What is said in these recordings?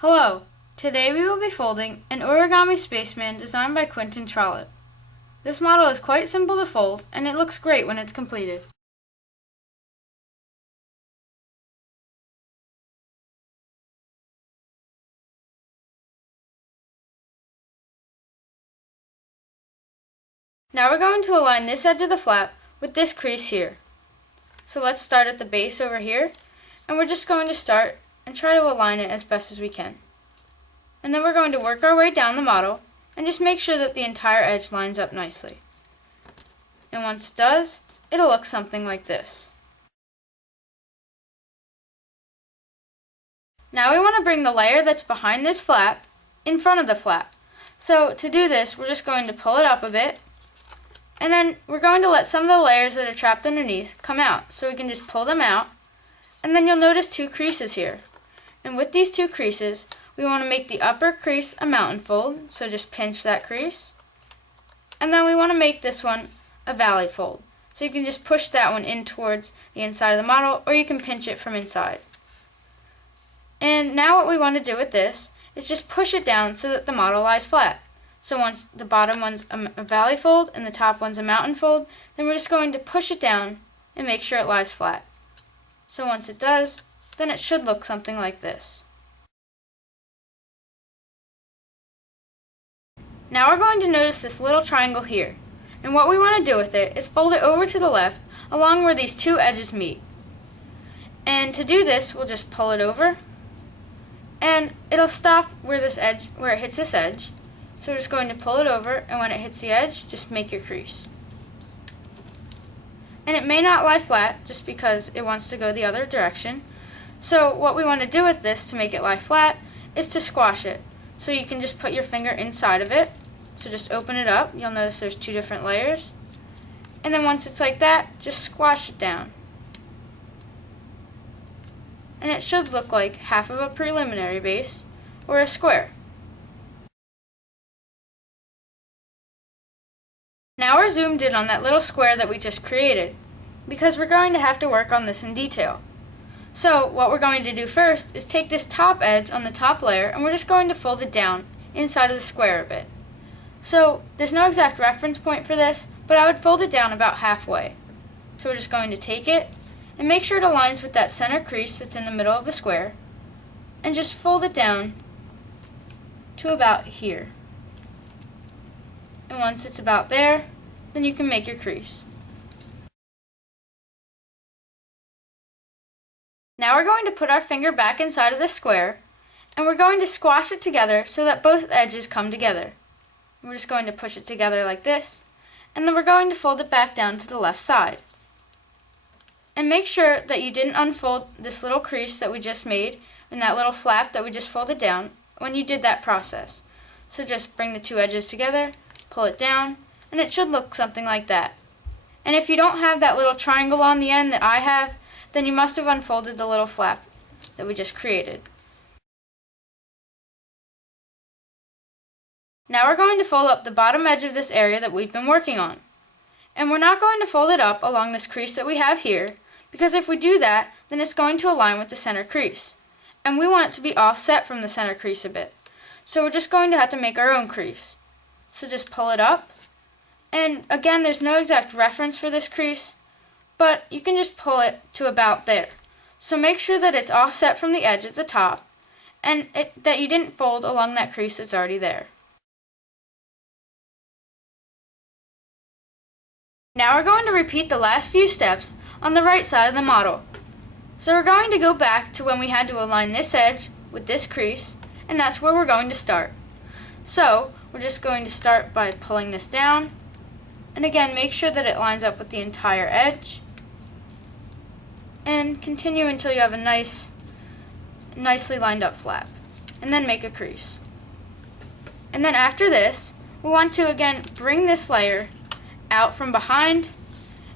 Hello! Today we will be folding an Origami Spaceman designed by Quentin Trollip. This model is quite simple to fold and it looks great when it's completed. Now we're going to align this edge of the flap with this crease here. So let's start at the base over here, and we're just going to start and try to align it as best as we can. And then we're going to work our way down the model and just make sure that the entire edge lines up nicely. And once it does, it'll look something like this. Now we want to bring the layer that's behind this flap in front of the flap. So to do this, we're just going to pull it up a bit, and then we're going to let some of the layers that are trapped underneath come out. So we can just pull them out, and then you'll notice two creases here. And with these two creases, we want to make the upper crease a mountain fold, so just pinch that crease. And then we want to make this one a valley fold. So you can just push that one in towards the inside of the model, or you can pinch it from inside. And now what we want to do with this is just push it down so that the model lies flat. So once the bottom one's a valley fold and the top one's a mountain fold, then we're just going to push it down and make sure it lies flat. So once it does, then it should look something like this. Now we're going to notice this little triangle here, and what we want to do with it is fold it over to the left along where these two edges meet. And to do this, we'll just pull it over, and it'll stop where it hits this edge. So we're just going to pull it over, and when it hits the edge, just make your crease. And it may not lie flat just because it wants to go the other direction. So what we want to do with this to make it lie flat is to squash it. So you can just put your finger inside of it. So just open it up. You'll notice there's two different layers. And then once it's like that, just squash it down. And it should look like half of a preliminary base or a square. Now we're zoomed in on that little square that we just created, because we're going to have to work on this in detail. So what we're going to do first is take this top edge on the top layer, and we're just going to fold it down inside of the square a bit. So there's no exact reference point for this, but I would fold it down about halfway. So we're just going to take it and make sure it aligns with that center crease that's in the middle of the square, and just fold it down to about here. And once it's about there, then you can make your crease. Now we're going to put our finger back inside of the square, and we're going to squash it together so that both edges come together. We're just going to push it together like this, and then we're going to fold it back down to the left side. And make sure that you didn't unfold this little crease that we just made and that little flap that we just folded down when you did that process. So just bring the two edges together, pull it down, and it should look something like that. And if you don't have that little triangle on the end that I have, then you must have unfolded the little flap that we just created. Now we're going to fold up the bottom edge of this area that we've been working on. And we're not going to fold it up along this crease that we have here, because if we do that, then it's going to align with the center crease. And we want it to be offset from the center crease a bit. So we're just going to have to make our own crease. So just pull it up, and again, there's no exact reference for this crease, but you can just pull it to about there. So make sure that it's offset from the edge at the top, and that you didn't fold along that crease that's already there. Now we're going to repeat the last few steps on the right side of the model. So we're going to go back to when we had to align this edge with this crease, and that's where we're going to start. So we're just going to start by pulling this down, and again, make sure that it lines up with the entire edge, and continue until you have a nicely lined up flap, and then make a crease. And then after this, we want to again bring this layer out from behind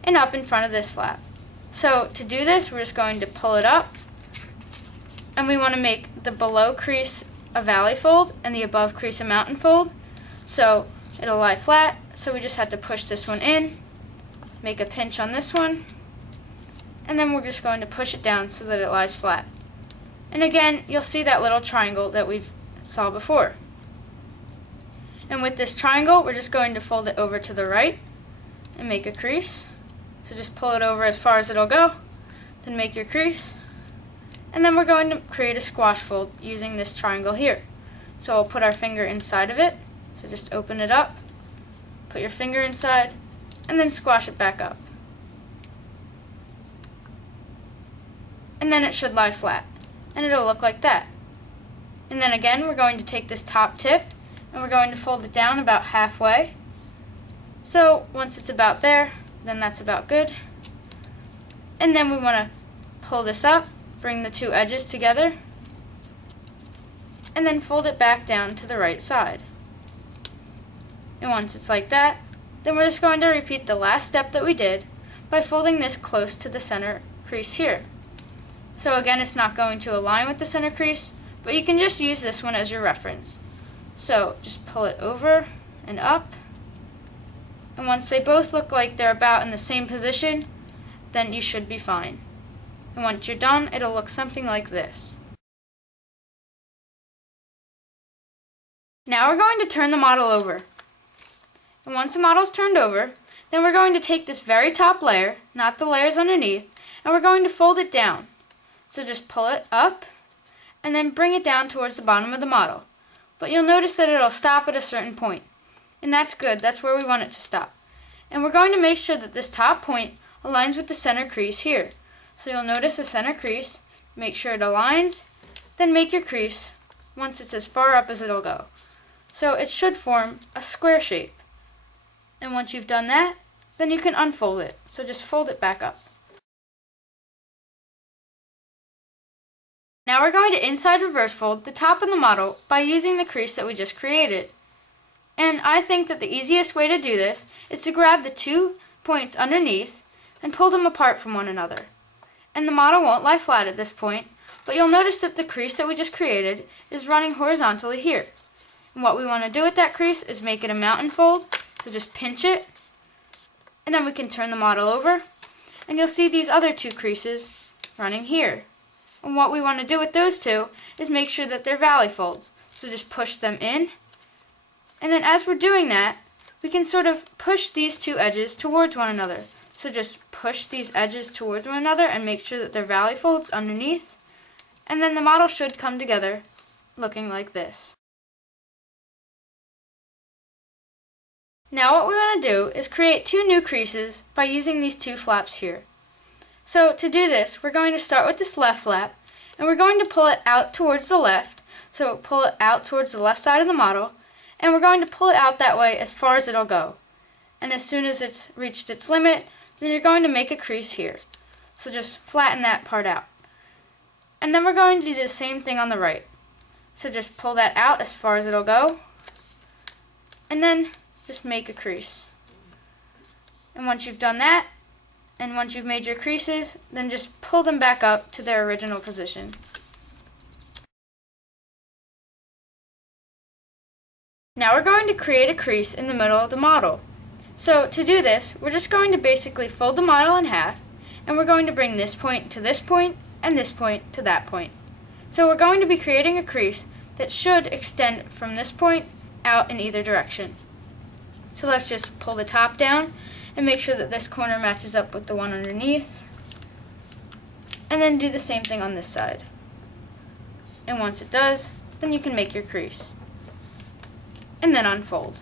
and up in front of this flap. So to do this, we're just going to pull it up, and we want to make the below crease a valley fold and the above crease a mountain fold. So it'll lie flat, so we just have to push this one in, make a pinch on this one, and then we're just going to push it down so that it lies flat. And again, you'll see that little triangle that we saw before. And with this triangle, we're just going to fold it over to the right and make a crease. So just pull it over as far as it'll go, then make your crease. And then we're going to create a squash fold using this triangle here. So we'll put our finger inside of it. So just open it up, put your finger inside, and then squash it back up. And then it should lie flat. And it'll look like that. And then again, we're going to take this top tip and we're going to fold it down about halfway. So once it's about there, then that's about good. And then we want to pull this up, bring the two edges together, and then fold it back down to the right side. And once it's like that, then we're just going to repeat the last step that we did by folding this close to the center crease here. So again, it's not going to align with the center crease, but you can just use this one as your reference. So just pull it over and up, and once they both look like they're about in the same position, then you should be fine. And once you're done, it'll look something like this. Now we're going to turn the model over. And once the model's turned over, then we're going to take this very top layer, not the layers underneath, and we're going to fold it down. So just pull it up and then bring it down towards the bottom of the model. But you'll notice that it'll stop at a certain point. And that's good, that's where we want it to stop. And we're going to make sure that this top point aligns with the center crease here. So you'll notice the center crease, make sure it aligns, then make your crease once it's as far up as it'll go. So it should form a square shape. And once you've done that, then you can unfold it. So just fold it back up. Now we're going to inside reverse fold the top of the model by using the crease that we just created. And I think that the easiest way to do this is to grab the 2 points underneath and pull them apart from one another. And the model won't lie flat at this point, but you'll notice that the crease that we just created is running horizontally here. And what we want to do with that crease is make it a mountain fold, so just pinch it, and then we can turn the model over, and you'll see these other 2 creases running here. And what we want to do with those 2 is make sure that they're valley folds, so just push them in. And then as we're doing that, we can sort of push these 2 edges towards one another. So just push these edges towards one another and make sure that they're valley folds underneath. And then the model should come together looking like this. Now what we want to do is create 2 new creases by using these 2 flaps here. So to do this, we're going to start with this left flap, and we're going to pull it out towards the left. So pull it out towards the left side of the model, and we're going to pull it out that way as far as it'll go. And as soon as it's reached its limit, then you're going to make a crease here. So just flatten that part out. And then we're going to do the same thing on the right. So just pull that out as far as it'll go, and then just make a crease. And once you've done that, and once you've made your creases, then just pull them back up to their original position. Now we're going to create a crease in the middle of the model. So to do this, we're just going to basically fold the model in half, and we're going to bring this point to this point, and this point to that point. So we're going to be creating a crease that should extend from this point out in either direction. So let's just pull the top down and make sure that this corner matches up with the one underneath. And then do the same thing on this side. And once it does, then you can make your crease. And then unfold.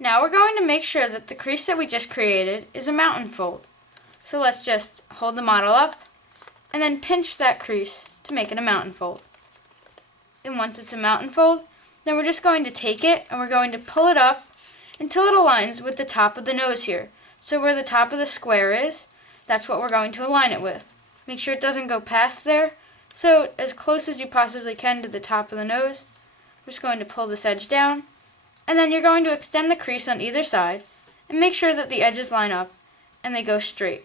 Now we're going to make sure that the crease that we just created is a mountain fold. So let's just hold the model up and then pinch that crease to make it a mountain fold. And once it's a mountain fold, then we're just going to take it and we're going to pull it up until it aligns with the top of the nose here. So where the top of the square is, that's what we're going to align it with. Make sure it doesn't go past there. So as close as you possibly can to the top of the nose, we're just going to pull this edge down. And then you're going to extend the crease on either side and make sure that the edges line up and they go straight.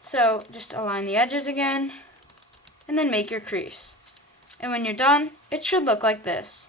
So just align the edges again and then make your crease. And when you're done, it should look like this.